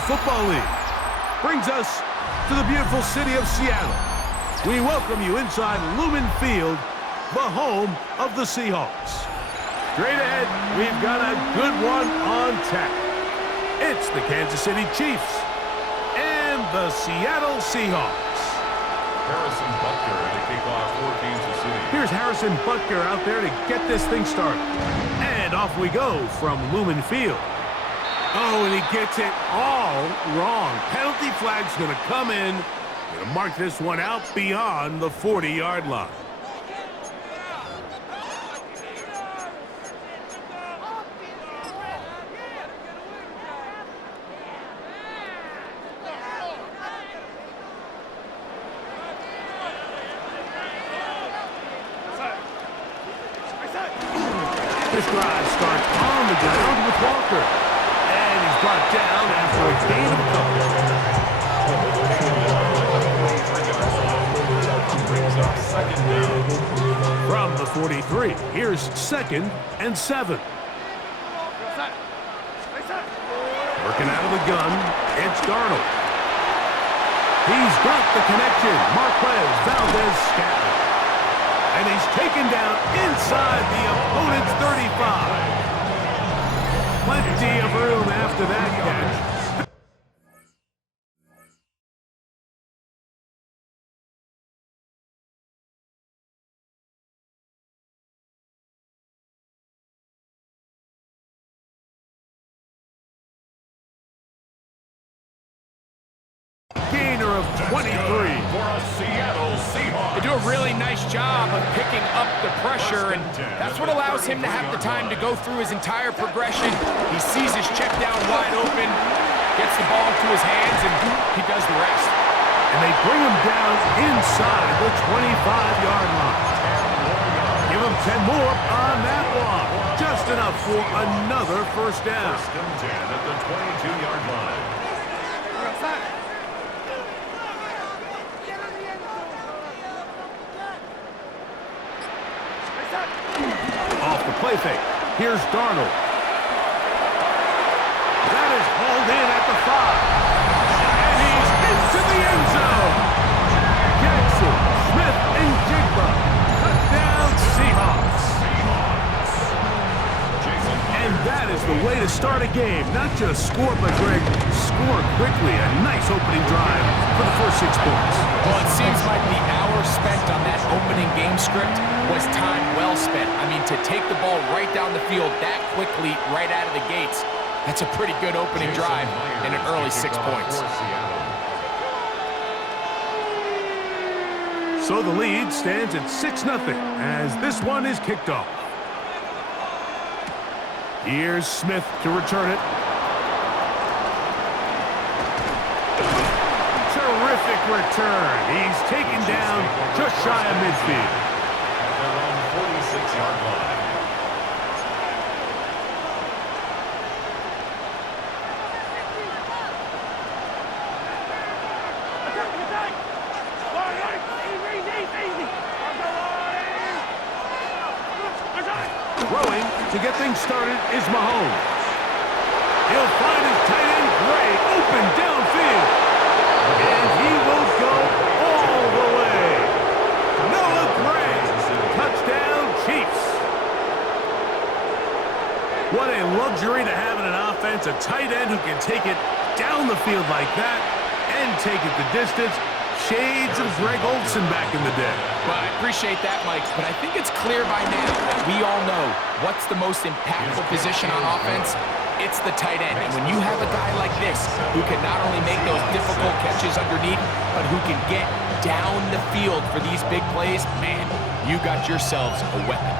Football League brings us to the beautiful city of Seattle. We welcome you inside Lumen Field, the home of the Seahawks. Straight ahead, we've got a good one on tap. It's the Kansas City Chiefs and the Seattle Seahawks. Harrison Butker to kick off for Kansas City. Here's Harrison Butker out there to get this thing started. And off we go from Lumen Field. Oh, and he gets it all wrong. Penalty flag's going to come in. Going to mark this one out beyond the 40-yard line. This drive starts on the ground with Walker. And he's brought down after a gain of a couple. From the 43, here's 2nd and 7. Working out of the gun, it's Darnold. He's got the connection. Marquez Valdez-Scantling. And he's taken down inside the opponent's 35. Plenty of room after that catch. Gainer of 23 for a Seattle Seahawks. They do a really nice job of picking up the pressure, and that's what allows him to have the time to go through his entire progression. He sees his check down wide open, gets the ball into his hands, and he does the rest. And they bring him down inside the 25-yard line. Give him 10 more on that one. Just enough for another first down. 1st and 10 at the 22-yard line. Off the play fake. Here's Darnold. That is hauled in at the 5. And he's into the end zone. Jackson, Smith, and Jigba. Touchdown, Seahawks. And that is the way to start a game. Not just score, but Greg, score quickly. A nice opening drive for the first 6 points. Well, it seems like the hour spent on that opening game script was time well spent. I mean, to take the ball right down the field that quickly, right out of the gates, that's a pretty good opening drive and an early 6 points. So the lead stands at 6-0 as this one is kicked off. Here's Smith to return it. Terrific return. He's taken down just shy of midfield. They're on the 46-yard line. Throwing to get things started is Mahomes. He'll find his tight end Gray open downfield. And he will go all the way. Noah Gray, touchdown Chiefs. What a luxury to have in an offense, a tight end who can take it down the field like that and take it the distance. Shades of Greg Olsen back in the day. Well, I appreciate that, Mike, but I think it's clear by now that we all know what's the most impactful position on offense. It's the tight end. And when you have a guy like this who can not only make those difficult catches underneath, but who can get down the field for these big plays, man, you got yourselves a weapon.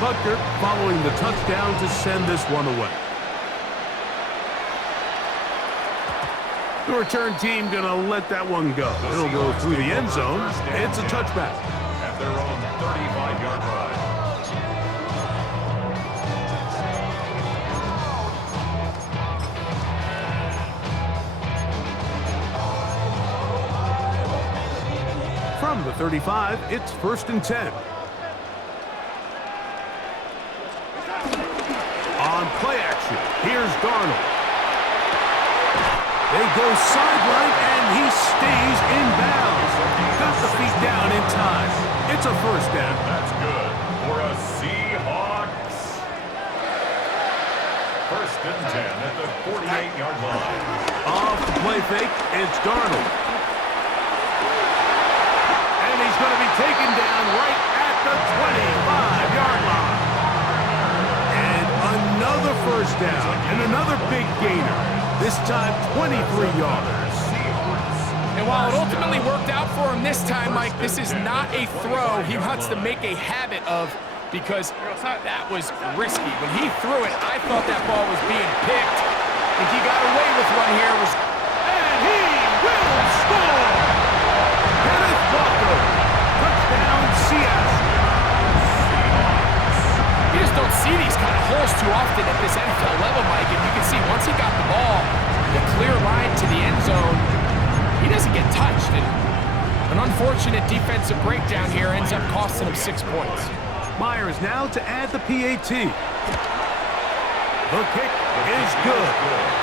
Butker following the touchdown to send this one away. The return team going to let that one go. It'll go through the end zone. It's a touchback. At their own 35-yard line. From the 35, it's 1st and 10. On play action, here's Darnold. They go sideline, and he stays in bounds. Got the feet down in time. It's a 1st down. That's good for a Seahawks. 1st and 10 at the 48-yard line. Off the play fake, it's Darnold. And he's going to be taken down right at the 25-yard line. And another 1st down, and another big gainer. This time, 23 yards. And while it ultimately worked out for him this time, Mike, this is not a throw he wants to make a habit of, because that was risky. When he threw it, I thought that ball was being picked. I think he got away with one here. And he will score! Kenneth Walker, touchdown Seattle. You just don't see these kind of holes too often at this NFL level, Mike, and you can see once he got the ball, the clear line to the end zone, he doesn't get touched. And an unfortunate defensive breakdown here ends up costing him 6 points. Myers now to add the PAT. The kick is good.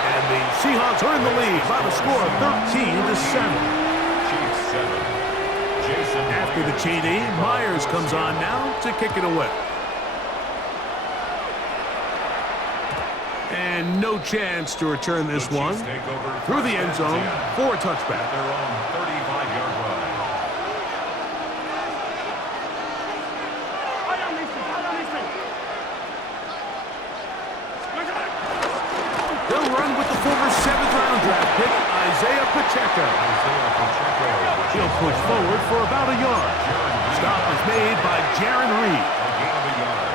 And the Seahawks are in the lead by the score of 13-7. After the TD, Myers comes on now to kick it away. And no chance to return this one through the end zone for a touchback. Their own 35-yard line. They'll run with the former 7th-round draft pick, Isaiah Pacheco. He'll push forward for about a yard. Stop is made by Jaron Reed. A gain of a yard.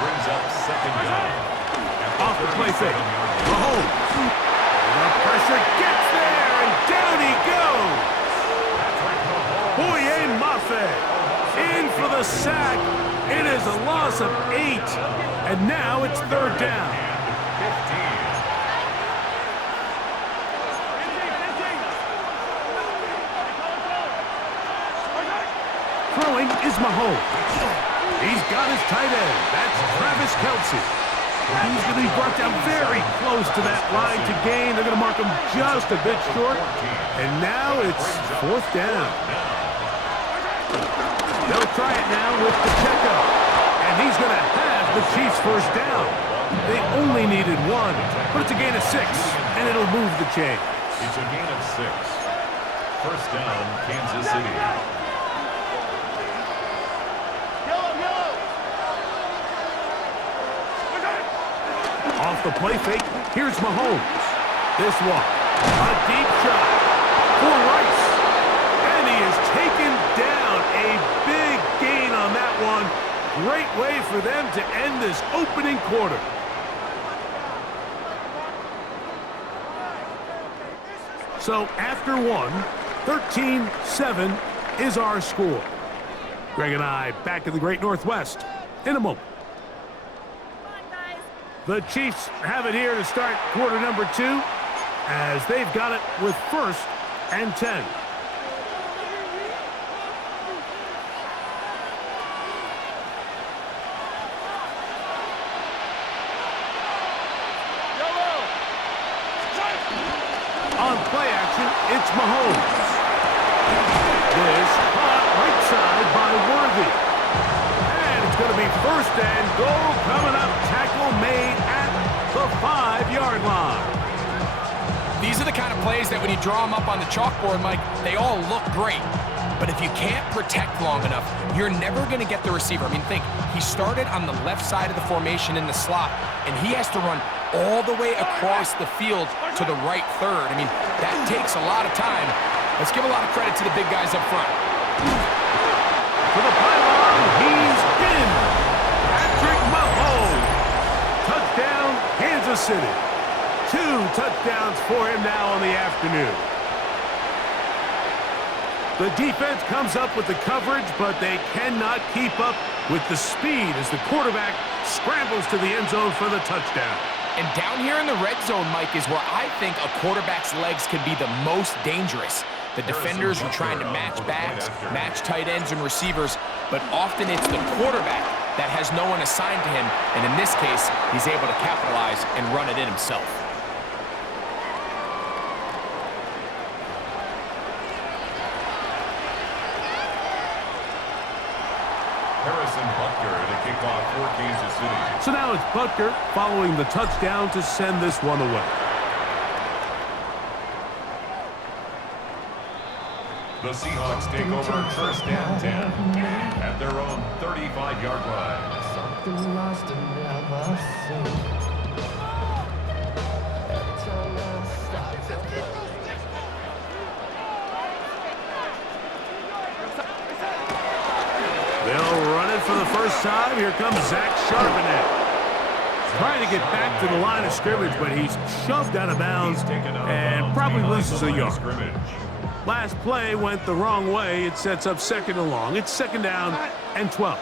Brings up 2nd down. Off the play fake. Mahomes. The pressure gets there, and down he goes. Boye Mafe in for the sack. It is a loss of 8. And now it's 3rd down. 15. Throwing is Mahomes. He's got his tight end. That's Travis Kelce. He's going to be brought down very close to that line to gain. They're going to mark him just a bit short. And now it's 4th down. They'll try it now with Pacheco. And he's going to have the Chiefs' 1st down. They only needed 1, but it's a gain of 6, and it'll move the chains. It's a gain of 6. 1st down, Kansas City. Off the play fake, here's Mahomes. This one, a deep shot for Rice. And he is taken down. A big gain on that one. Great way for them to end this opening quarter. So after 1, 13-7 is our score. Greg and I back in the Great Northwest in a moment. The Chiefs have it here to start quarter number 2, as they've got it with 1st and 10. On play action, it's Mahomes. This caught right side by Worthy. And it's going to be 1st and goal coming up. Tackle made at the 5-yard line. These are the kind of plays that when you draw them up on the chalkboard, Mike, they all look great. But if you can't protect long enough, you're never going to get the receiver. I mean, think, he started on the left side of the formation in the slot, and he has to run all the way across the field to the right third. I mean, that takes a lot of time. Let's give a lot of credit to the big guys up front. To the pylon, he's in. Patrick Mahomes. Touchdown, Kansas City. 2 touchdowns for him now on the afternoon. The defense comes up with the coverage, but they cannot keep up with the speed as the quarterback scrambles to the end zone for the touchdown. And down here in the red zone, Mike, is where I think a quarterback's legs can be the most dangerous. The defenders are trying to match backs, match tight ends and receivers, but often it's the quarterback that has no one assigned to him, and in this case, he's able to capitalize and run it in himself. For Kansas City. So now it's Butker following the touchdown to send this one away. The Seahawks take over first and 10 at their own 35-yard line. Something lost and never seen. They'll run it for the first time. Here comes Zach Charbonnet. Trying to get back to the line of scrimmage, but he's shoved out of bounds and probably loses a yard. Last play went the wrong way. It sets up second and long. It's second down and 12.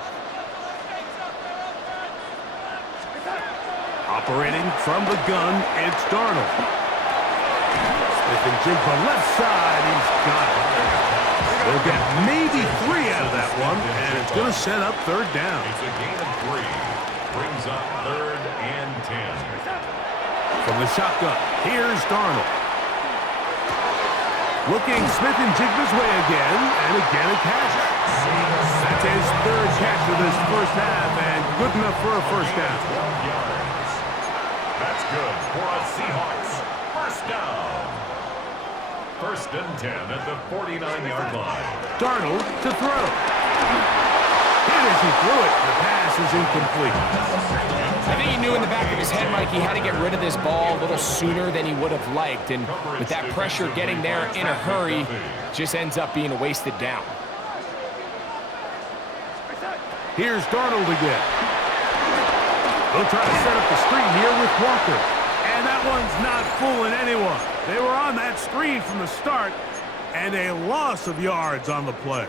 Operating from the gun, it's Darnold. Smith and Jigba left side. He's got it. They'll get maybe 3 out of that one, and it's going to set up third down. It's a gain of 3. Brings up third and 10. From the shotgun, here's Darnold. Looking Smith and Jigba's way again, and again a catch. That's his third catch of this first half, and good enough for a first down. 12 yards. That's good for a Seahawks first down. First and 10 at the 49-yard line. Darnold to throw. Hit as he threw it. The pass is incomplete. I think he knew in the back of his head, Mike, he had to get rid of this ball a little sooner than he would have liked. And with that pressure getting there in a hurry, just ends up being a wasted down. Here's Darnold again. They'll try to set up the screen here with Walker. And that one's not fooling anyone. They were on that screen from the start, and a loss of yards on the play.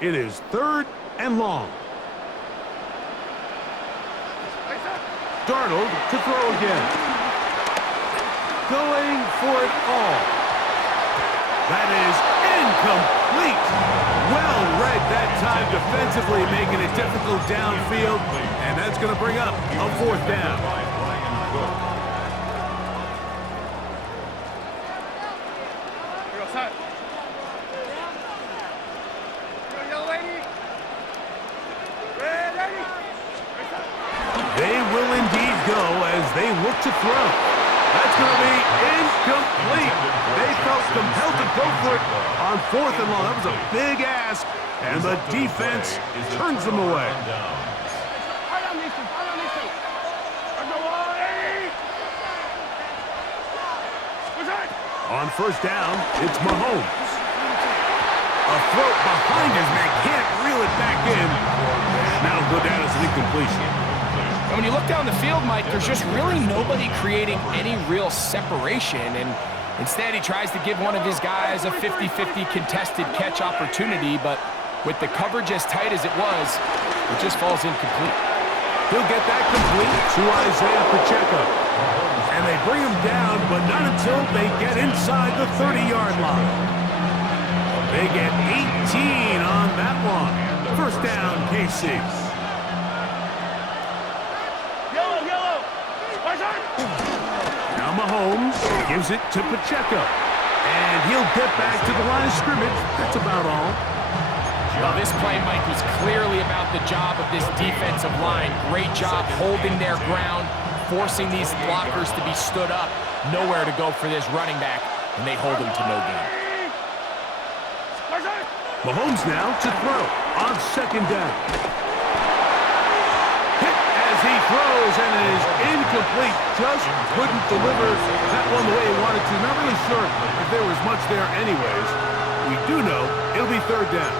It is third and long. Darnold to throw again. Going for it all. That is incomplete. Well read that time defensively, making it difficult downfield, and that's going to bring up a fourth down. They will indeed go as they look to throw. That's going to be incomplete. They felt compelled to go for it on fourth and long. That was a big ask, and the defense turns them away. On first down, it's Mahomes. A throw behind his man, can't reel it back in. Now go down as an incompletion. And when you look down the field, Mike, there's just really nobody creating any real separation. And instead, he tries to give one of his guys a 50-50 contested catch opportunity. But with the coverage as tight as it was, it just falls incomplete. He'll get that complete to Isaiah Pacheco. And they bring him down, but not until they get inside the 30-yard line. They get 18 on that one. First down, KC. Now Mahomes gives it to Pacheco. And he'll get back to the line of scrimmage. That's about all. Well, this play, Mike, was clearly about the job of this defensive line. Great job holding their ground, forcing these blockers to be stood up. Nowhere to go for this running back, and they hold him to no gain. Mahomes now to throw on second down. Hit as he throws, and it is incomplete. Just couldn't deliver that one the way he wanted to. Not really sure if there was much there anyways. We do know it'll be third down.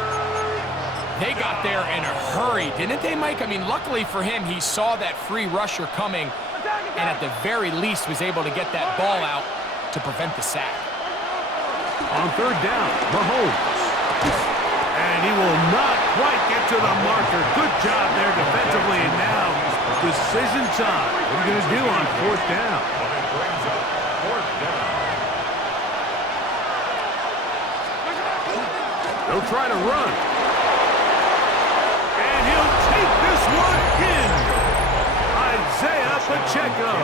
They got there in a hurry, didn't they, Mike? I mean, luckily for him, he saw that free rusher coming, and at the very least was able to get that ball out to prevent the sack. On third down, Mahomes. And he will not quite get to the marker. Good job there defensively, and now decision time. What are you going to do on fourth down? He'll try to run. And he'll take this one in. Isaiah Pacheco.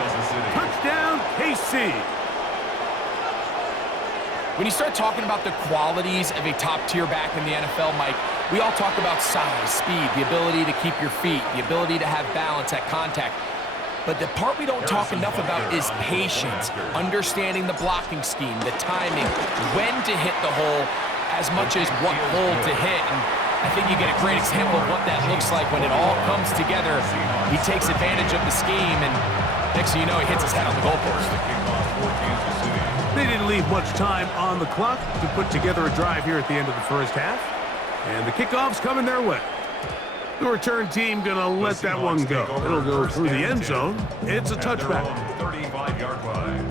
Touchdown, KC. When you start talking about the qualities of a top-tier back in the NFL, Mike, we all talk about size, speed, the ability to keep your feet, the ability to have balance at contact. But the part we don't talk enough about is patience, understanding the blocking scheme, the timing, when to hit the hole, as much as what hole to hit. And I think you get a great example of what that looks like when it all comes together. He takes advantage of the scheme, and next thing you know, he hits his head on the goalpost. They didn't leave much time on the clock to put together a drive here at the end of the first half. And the kickoff's coming their way. The return team gonna let that one go. It'll go through the end zone. It's a touchback. 35-yard line.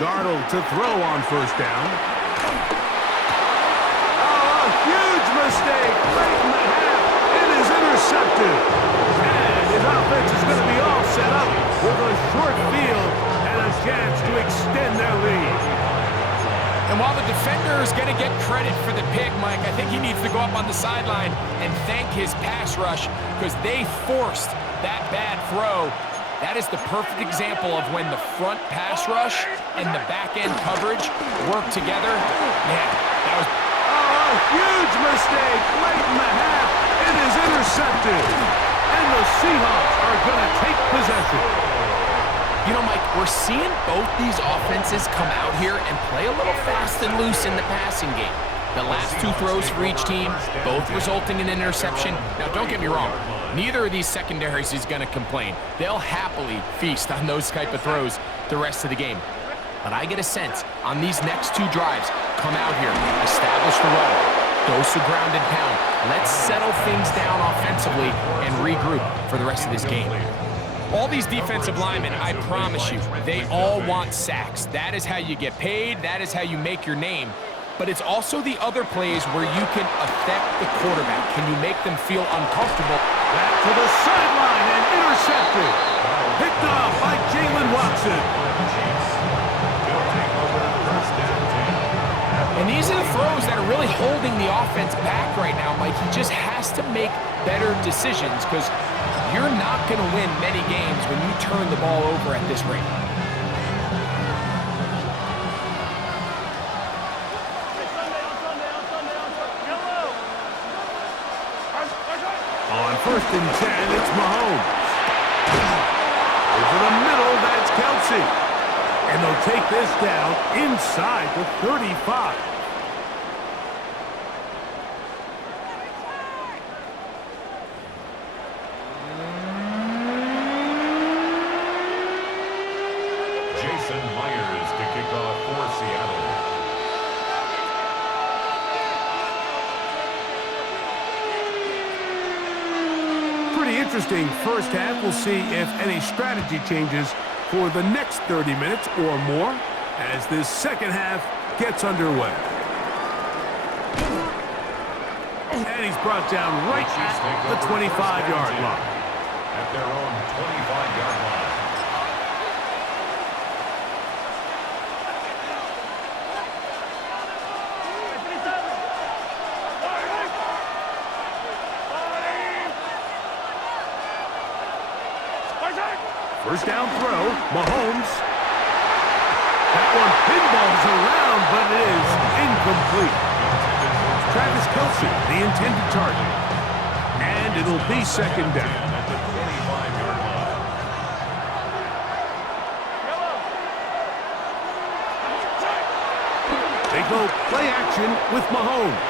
Darnold to throw on first down. Oh, a huge mistake late in the half. It is intercepted. And his offense is going to be all set up with a short field and a chance to extend their lead. And while the defender is going to get credit for the pick, Mike, I think he needs to go up on the sideline and thank his pass rush because they forced that bad throw. That is the perfect example of when the front pass rush and the back-end coverage work together. Man, that was... Oh, a huge mistake late in the half. It is intercepted. And the Seahawks are going to take possession. You know, Mike, we're seeing both these offenses come out here and play a little fast and loose in the passing game. The last two throws for each team, both resulting in an interception. Now, don't get me wrong. Neither of these secondaries is going to complain. They'll happily feast on those type of throws the rest of the game. But I get a sense on these next two drives, come out here, establish the run, dose of ground and pound. Let's settle things down offensively and regroup for the rest of this game. All these defensive linemen, I promise you, they all want sacks. That is how you get paid. That is how you make your name. But it's also the other plays where you can affect the quarterback. Can you make them feel uncomfortable? Back to the sideline and intercepted. Picked off by Jalen Watson. And these are the throws that are really holding the offense back right now, Mike. He just has to make better decisions because you're not going to win many games when you turn the ball over at this rate. On 1st and 10, it's Mahomes. Over the middle, that's Kelsey. And they'll take this down inside the 35. Jason Myers to kick off for Seattle. Pretty interesting first half. We'll see if any strategy changes for the next 30 minutes or more as this second half gets underway. And he's brought down right at the 25-yard line. At their own 25-yard line. First down throw, Mahomes. That one pinballs around, but it is incomplete. Travis Kelsey, the intended target. And it'll be second down. At the 25-yard line. They go play action with Mahomes.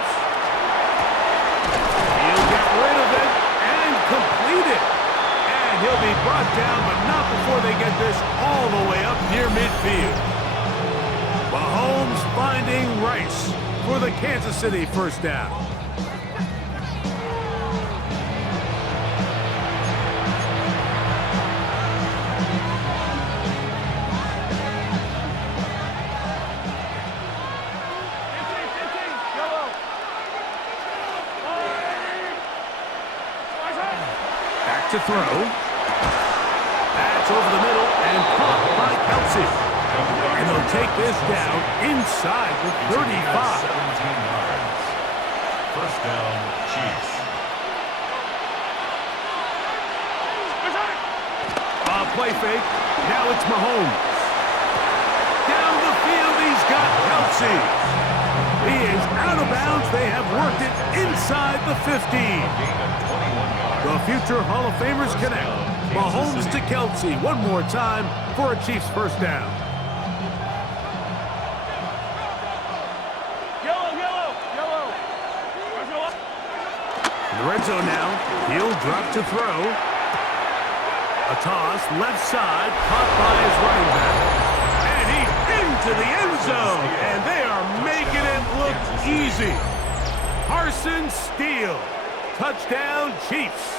He'll get rid of it and complete it. And he'll be brought down, but not before they get this all the way up near midfield. Mahomes finding Rice for the Kansas City first down. to throw. That's over the middle and caught by Kelsey. And they'll take this down inside the 35. 17 yards. First down, Chiefs. Play fake. Now it's Mahomes. Down the field, he's got Kelsey. He is out of bounds. They have worked it inside the 15. The future Hall of Famers connect. Mahomes to Kelsey one more time for a Chiefs first down. In the red zone now. He'll drop to throw. A toss, left side, caught by his running back. And he's into the end zone. And they are making it look easy. Carson Steele. Touchdown, Chiefs.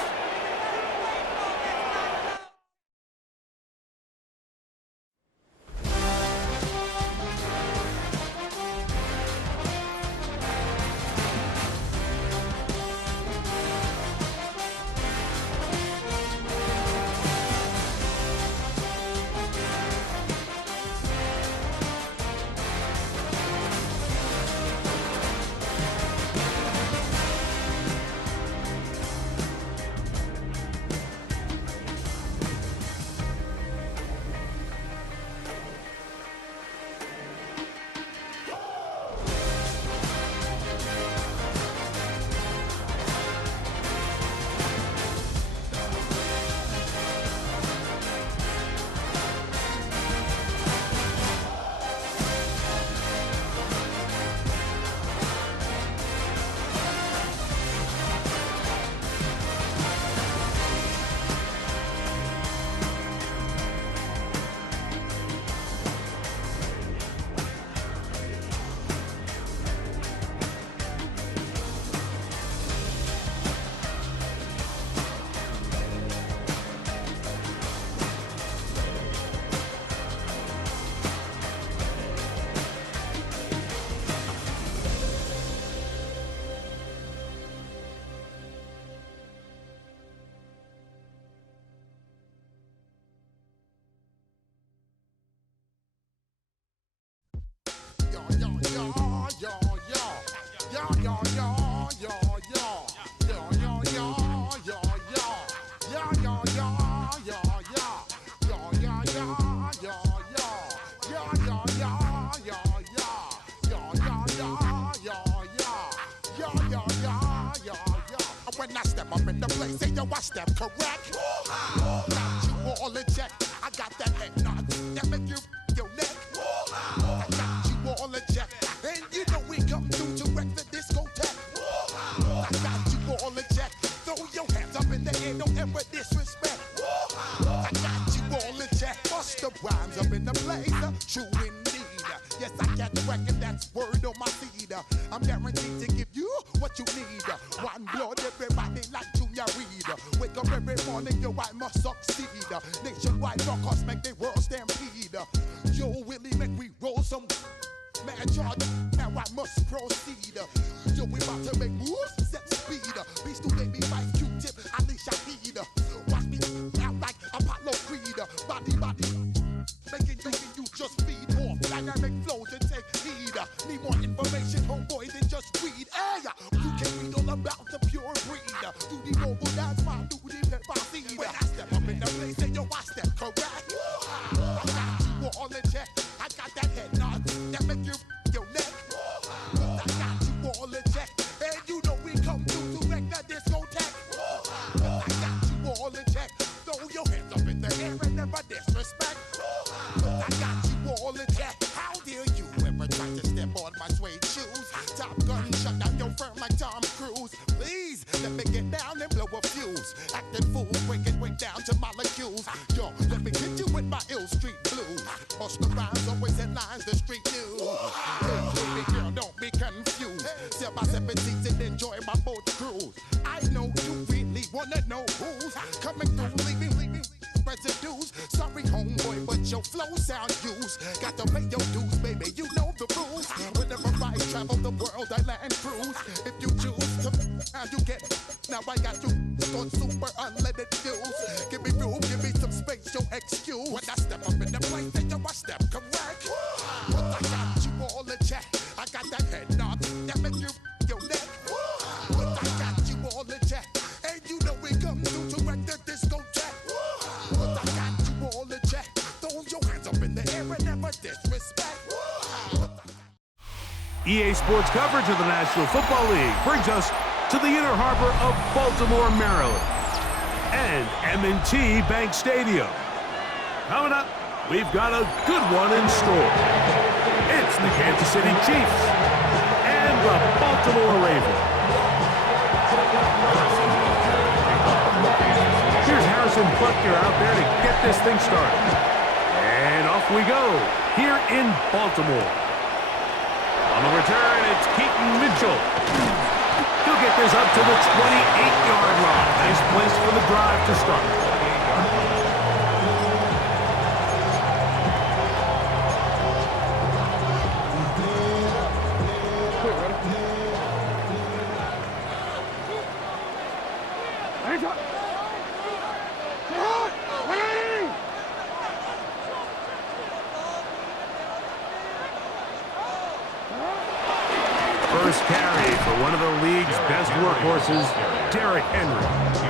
When I step up in the place, say yo, I step correct. Got you all in check. I got that head nod that make you your neck. I got you all in check, and you know we come through to wreck the discotheque. I got you all in check. Throw your hands up in the air, don't ever disrespect. I got you all in check. Bust the rhymes up in the blazer, true indeed. Yes, I catch record, that's word on my seed. I'm guaranteed to give you what you need. One blood, everybody like Junior Reed. Wake up every morning, yo, I must succeed. Nationwide rockers make the world stampede. Yo, Willie, make we roll some man charge. Now I must proceed. Yo, we about to make moves, set speed. Beast to make me fight Q-tip, Ali Shaheed. Watch me out like Apollo Creed. Body, making you just feed more dynamic flows and take heed. Need more information, homeboy, than just read. Hey, you can read all about the pure breed. Do the mobile dance, my do the pep I see. When I step up in the place, say yo, I step correct. I got you all in check. I got that head nod that make you your neck. I got you all in check, and you know we come through to wreck the discotheque. I got you all in check. Throw your hands up in the air and never disrespect. I got you all in check. How dare you ever try to step on my suede shoes? Top Gun shut down your firm like Tom Cruise. Please let me get down and blow a fuse. Acting fool, breaking way down to molecules. Yo, let me hit you with my ill street blues. Bust the rhymes, always in lines, the street news. Hey, baby girl, don't be confused. Sell my 17s and enjoy my boat cruise. I know you really wanna know who's coming through, leaving residues. Sorry, homeboy, but your flow sound used. Got to pay your dues, baby, you know the rules. Whenever I travel the world, I land cruise. If you choose to, how you get. Now I got you on super unlimited fuel. never disrespect. EA Sports coverage of the National Football League brings us to the inner harbor of Baltimore, Maryland, and M&T Bank Stadium. Coming up, we've got a good one in store. It's the Kansas City Chiefs and the Baltimore Ravens. Here's Harrison Butker out there to get this thing started. And off we go here in Baltimore. On the return, it's Keaton Mitchell. He'll get this up to the 28-yard line. Nice place for the drive to start. First carry for one of the league's best workhorses, Derrick Henry.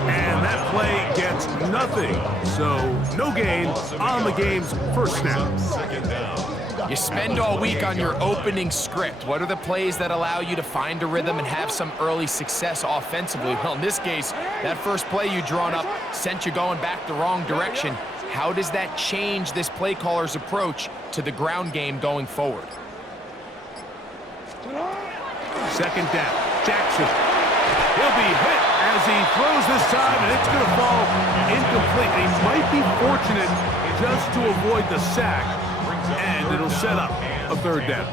And that play gets nothing. So no gain on the game's first snap. You spend all week on your opening script. What are the plays that allow you to find a rhythm and have some early success offensively? Well, in this case, that first play you drawn up sent you going back the wrong direction. How does that change this play caller's approach to the ground game going forward? Second down, Jackson. He'll be hit as he throws this time, and it's going to fall incomplete. He might be fortunate just to avoid the sack, and it'll set up a third down.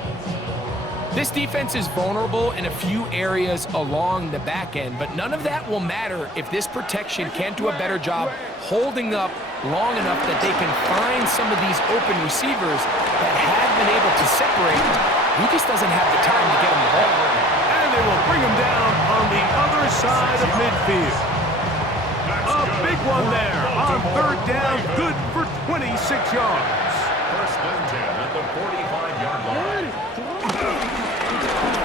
This defense is vulnerable in a few areas along the back end, but none of that will matter if this protection can't do a better job holding up long enough that they can find some of these open receivers that have been able to separate. He just doesn't have the time to get him the ball. And they will bring him down on the other side of midfield. A big one there on third down, good for 26 yards. First and 10 at the 45-yard line.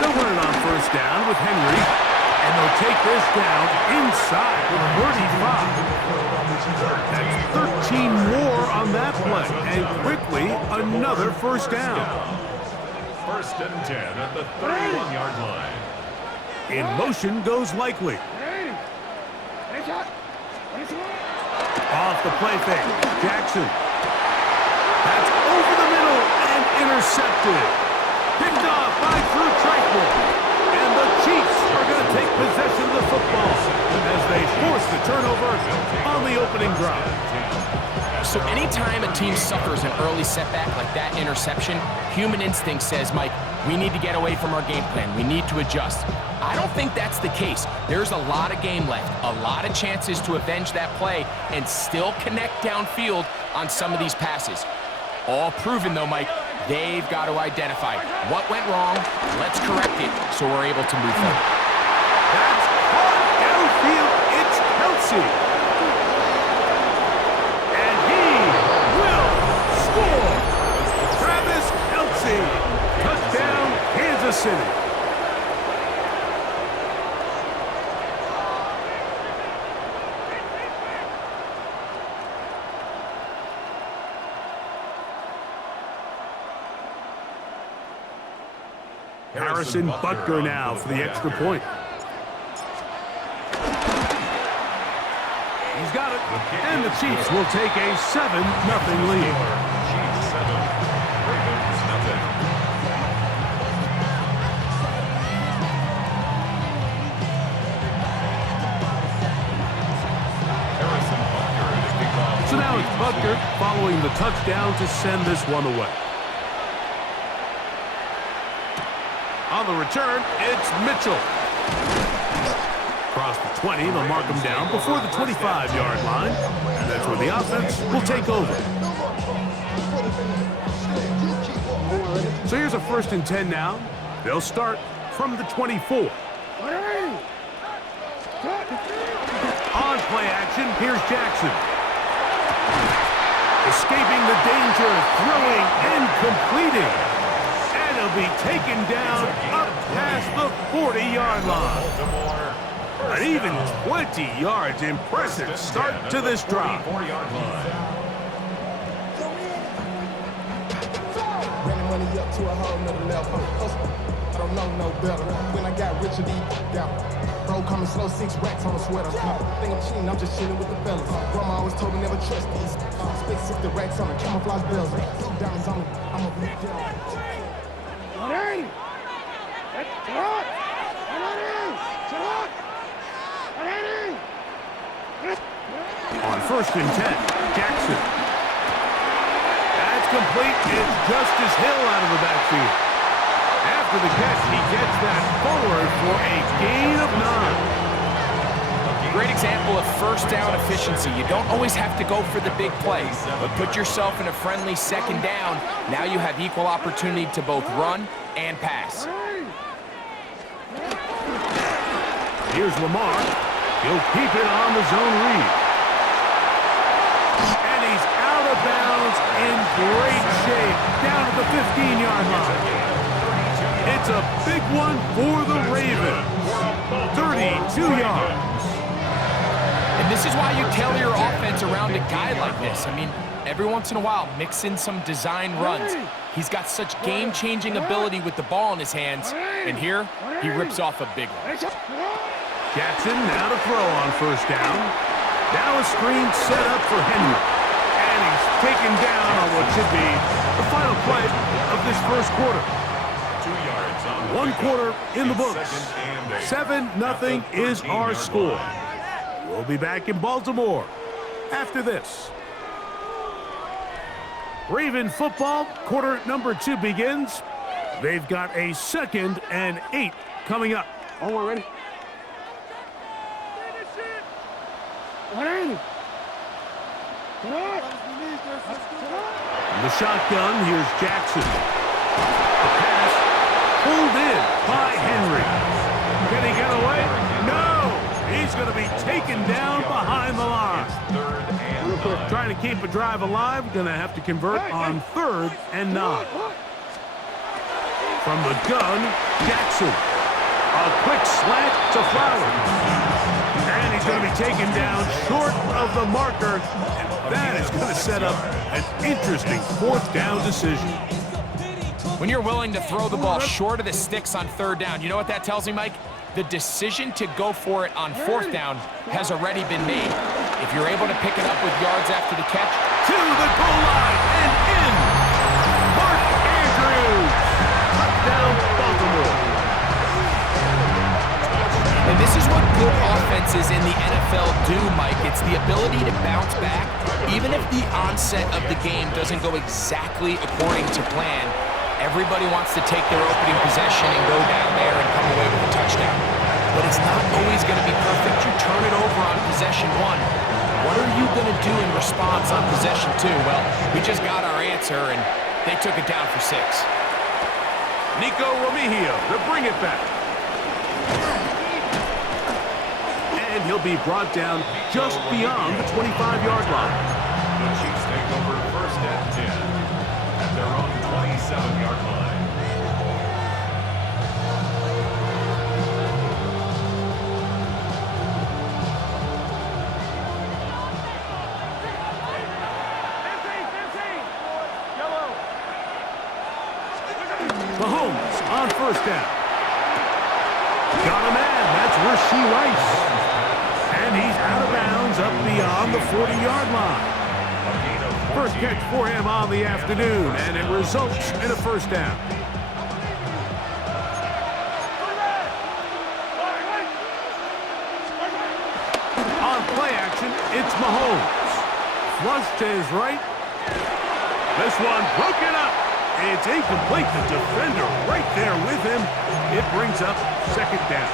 They'll run it on first down with Henry, and they'll take this down inside the 35. That's 13 more on that play, and quickly another first down. First and 10 at the 31-yard line. In motion goes Likely. Off the play fake, Jackson. That's over the middle and intercepted. Picked off by Drew Tranquil. And the Chiefs are going to take possession of the football as they force the turnover on the opening drive. So anytime a team suffers an early setback like that interception, human instinct says, Mike, we need to get away from our game plan. We need to adjust. I don't think that's the case. There's a lot of game left, a lot of chances to avenge that play and still connect downfield on some of these passes. All proven, though, Mike, they've got to identify what went wrong, let's correct it so we're able to move forward. That's caught downfield. It's Kelsey. And he will score. Travis Kelsey. Touchdown, Kansas City. Harrison Butker now for the extra point. He's got it, and the Chiefs will take a 7-0 lead. Chiefs 7, Ravens nothing. Harrison Butker to kick off. So now it's Butker following the touchdown to send this one away. On the return, it's Mitchell. Across the 20, they'll mark him down before the 25-yard line. And that's where the offense will take over. So here's a 1st and 10 now. They'll start from the 24. On play action, here's Jackson. Escaping the danger, throwing and completing. And he'll be taken down up past the 40-yard line. An even 20 yards. Impressive start to this drive. Ran the money up to a whole nother level. I don't know no better. When I got rich, I deep down. Bro, coming slow, 6 racks on a sweater. Think I'm cheating, I'm just chilling with the fellas. Grandma always told me never trust these. Spit 60 racks on the camouflage bells. Diamonds on me, I'm a big deal. 180! That's hot! 180! Hot! 180! On 1st and 10, Jackson. That's complete. It's Justice Hill out of the backfield. After the catch, he gets that forward for a gain of 9. Great example of first down efficiency. You don't always have to go for the big play, but put yourself in a friendly 2nd down. Now you have equal opportunity to both run and pass. Here's Lamar. He'll keep it on the zone read. And he's out of bounds in great shape down at the 15-yard line. It's a big one for the Ravens. 32 yards. And this is why you tailor your offense around a guy like this. I mean, every once in a while, mix in some design runs. He's got such game-changing ability with the ball in his hands. And here, he rips off a big one. Jackson now to throw on 1st down. Now a screen set up for Henry. And he's taken down on what should be the final play of this 1st quarter. 2 yards on 1 quarter in the books. 7-0 is our score. We'll be back in Baltimore after this. Raven football, quarter number 2 begins. They've got a 2nd and 8 coming up. Oh, we're ready. 180. From the shotgun, here's Jackson. A pass pulled in by Henry. Can he get away? No! He's going to be taken down behind the line. Trying to keep a drive alive, going to have to convert on 3rd and 9. From the gun, Jackson. A quick slant to Flowers. And he's going to be taken down short of the marker. And that is going to set up an interesting 4th down decision. When you're willing to throw the ball short of the sticks on 3rd down, you know what that tells me, Mike? The decision to go for it on 4th down has already been made. If you're able to pick it up with yards after the catch. To the goal line and in. Mark Andrews. Touchdown, Baltimore. And this is what good offenses in the NFL do, Mike. It's the ability to bounce back, even if the onset of the game doesn't go exactly according to plan. Everybody wants to take their opening possession and go down there and come away with a touchdown. But it's not always going to be perfect. You turn it over on possession 1. What are you going to do in response on possession 2? Well, we just got our answer, and they took it down for 6. Nico Remigio to bring it back. And he'll be brought down just beyond the 25-yard line. The Chiefs take over 1st and 10 at their own 27-yard line. Mahomes on 1st down. Got a man. That's Rashee Rice. And he's out of bounds up beyond the 40-yard line. First catch for him on the afternoon, and it results in a 1st down. On play action, it's Mahomes. Flush to his right. This one broken up. It's incomplete. The defender right there with him. It brings up 2nd down.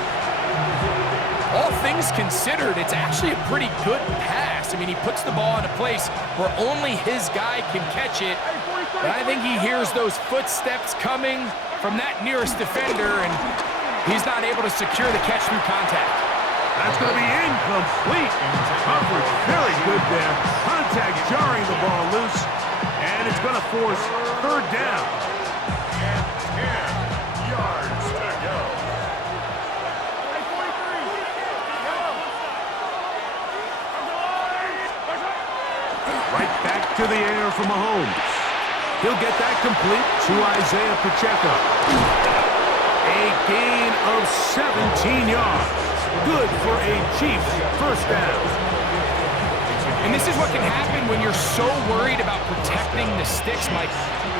All things considered, it's actually a pretty good pass. I mean, he puts the ball in a place where only his guy can catch it. But I think he hears those footsteps coming from that nearest defender, and he's not able to secure the catch through contact. That's going to be incomplete. Coverage very good there. Contact jarring the ball loose, and it's going to force 3rd down. 10 yards to go. Right back to the air for Mahomes. He'll get that complete to Isaiah Pacheco. A gain of 17 yards. Good for a Chiefs first down. And this is what can happen when you're so worried about protecting the sticks, Mike.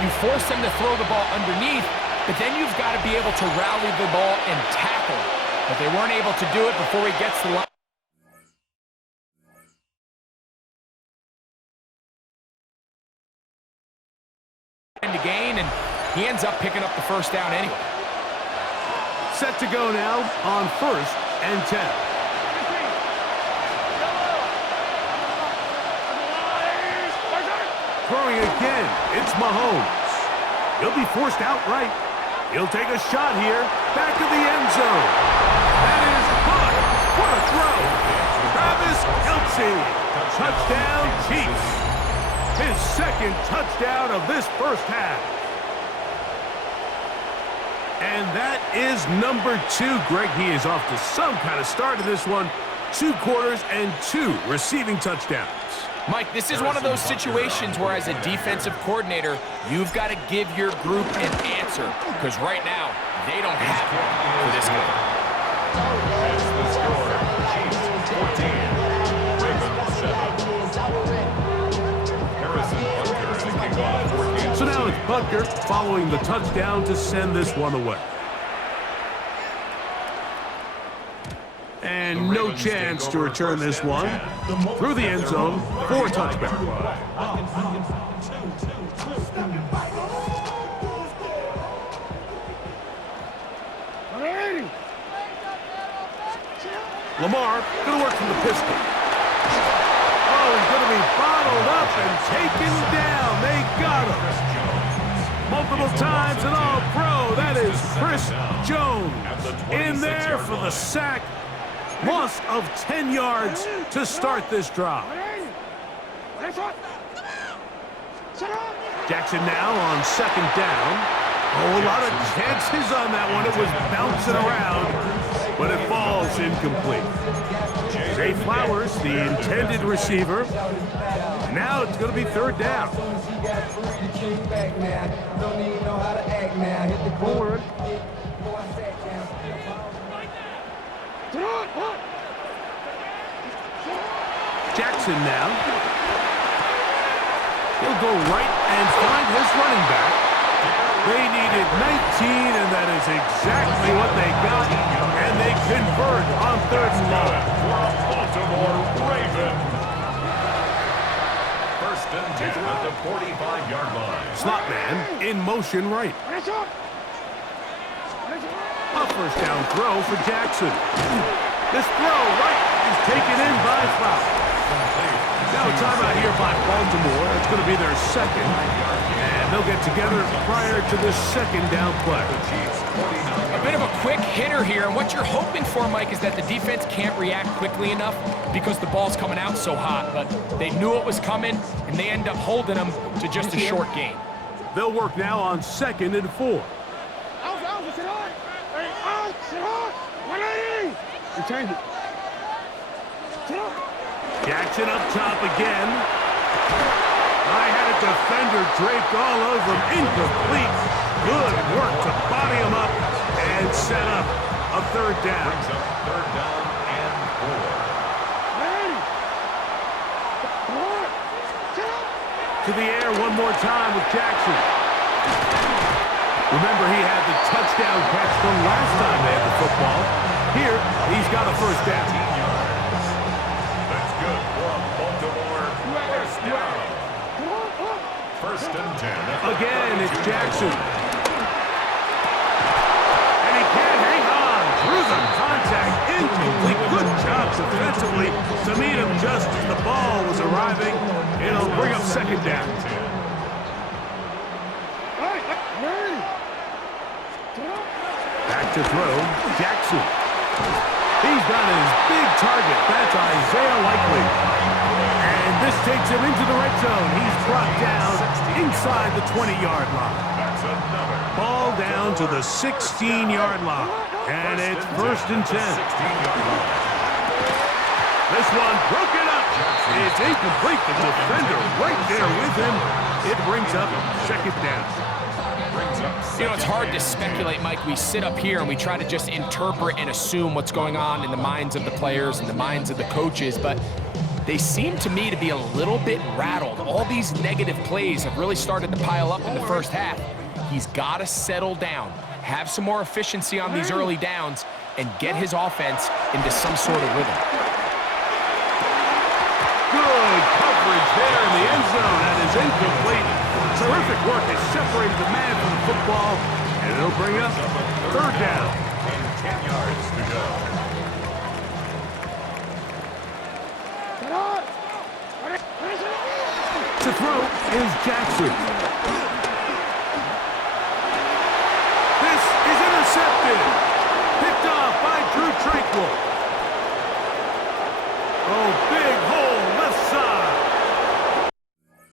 You force them to throw the ball underneath, but then you've got to be able to rally the ball and tackle. But they weren't able to do it before he gets the line. To gain, and he ends up picking up the first down anyway. Set to go now on 1st and 10. Throwing again, it's Mahomes. He'll be forced outright. He'll take a shot here, back of the end zone. That is caught. What a throw. Travis Kelce. Touchdown, Chiefs. His second touchdown of this first half. And that is number 2. Greg, he is off to some kind of start in this one. 2 quarters and 2 receiving touchdowns. Mike, this is one of those situations where as a defensive coordinator, you've got to give your group an answer. Because right now, they don't have one for this game. As the score, Chiefs 14, Ravens 7. Harrison Butker to kick off. So now it's Butker following the touchdown to send this one away. And no chance to return this one through the end zone for a touchback. Lamar going to work from the pistol. Oh, he's going to be bottled up and taken down. They got him. Multiple times and all pro. That is Chris Jones in there for the sack. Loss of 10 yards to start this drive. Jackson now on 2nd down. Oh, a lot of chances on that one. It was bouncing around, but it falls incomplete. Zay Flowers, the intended receiver. And now it's going to be 3rd down. Forward. Jackson now. He'll go right and find his running back. They needed 19, and that is exactly what they got. And they convert on 3rd and long. For a Baltimore Raven. 1st and 10 at the 45-yard line. Slot man in motion right. A first down throw for Jackson. This throw right is taken in by Flowers. Now a timeout here by Baltimore. It's going to be their 2nd. And they'll get together prior to this 2nd down play. A bit of a quick hitter here, and what you're hoping for, Mike, is that the defense can't react quickly enough because the ball's coming out so hot. But they knew it was coming, and they end up holding them to just a short gain. They'll work now on 2nd and 4. Change it. Jackson up top again. I had a defender draped all over him. Incomplete. Good work to body him up and set up a 3rd down. 3rd down and 4. To the air one more time with Jackson. Remember, he had the touchdown catch from last time they had the football. Here, he's got a 1st down. That's good for a Baltimore 1st down. 1st and 10. Again, it's Jackson. And he can't hang on through the contact. Incomplete. Good job defensively to meet him just as the ball was arriving. It'll bring up 2nd down. Back to throw, Jackson. He's got his big target. That's Isaiah Likely. And this takes him into the red zone. He's brought down inside the 20-yard line. Ball down to the 16-yard line. And it's 1st and 10. This one broken up It's incomplete. The defender right there with him. It brings up second down. You know, it's hard to speculate, Mike. We sit up here and we try to just interpret and assume what's going on in the minds of the players and the minds of the coaches, but they seem to me to be a little bit rattled. All these negative plays have really started to pile up in the first half. He's got to settle down, have some more efficiency on these early downs, and get his offense into some sort of rhythm. Good coverage there in the end zone. That is incomplete. Terrific work. They separated the man from the football, and it'll bring up third down. And 10 yards to go. To throw is Jackson.